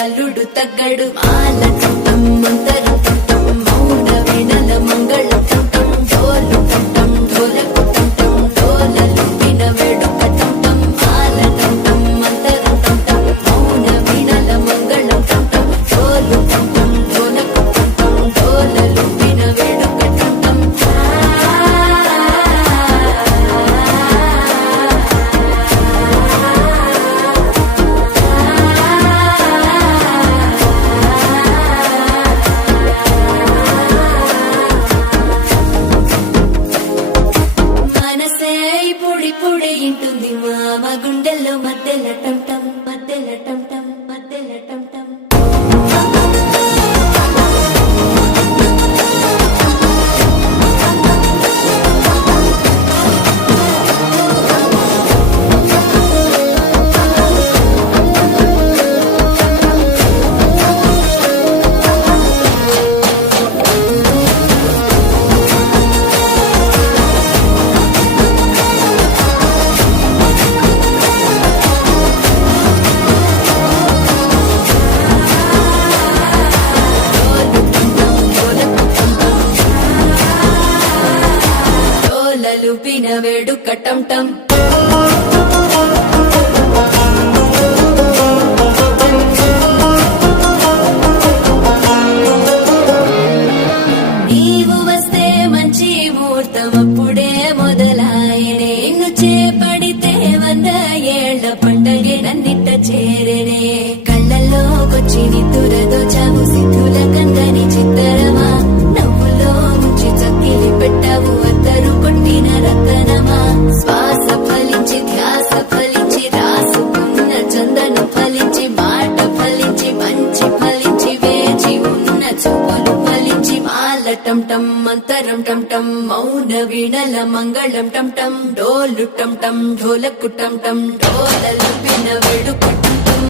అల్లుడు తగ్గడు మాల చుట్టం మంతరం చుట్టం మౌన వీణల మంగళం చుట్టం డోలు చుట్టం డోలకు చుట్టం డోలలు విన వేడుక చుట్టం మాల చుట్టం మంతరం చుట్టం మౌన వీణల మంగళం చుట్టం డోలు చుట్టం డోలకు చుట్టం డోలలు విన వేడుక చుట్టం పొడి ఇంటుంది మామ గుండెల్లో మధ్యల టంటం మధ్యల టంటం మధ్యల టంటం లుపిన వేడుక టంటం నీవు వస్తే మంచి ముహూర్తం అప్పుడే మొదలాయనే నిన్ను చేపడితే 100 ఏళ్ల పండగే నన్నిట్ట చేరేనే కళ్ళల్లోకొచ్చి నిద్దురదో చావు సిద్ధుల కందని చిత్తరమా నవ్వులో ముంచి చక్కిలి పెట్టావు అద్దరు కొట్టిన రతనమా శ్వాస ఫలించి ధ్యాస ఫలించి రాసుకున్న చందను ఫలించి మాట ఫలించి మంచి ఫలించి వేచి ఉన్న చూపులు ఫలించి మాల టంటం మంతరం టంటం మౌన వీణల మంగళం టంటం డోలు టంటం ఢోలకు టంటం డోలలు విన వేడుక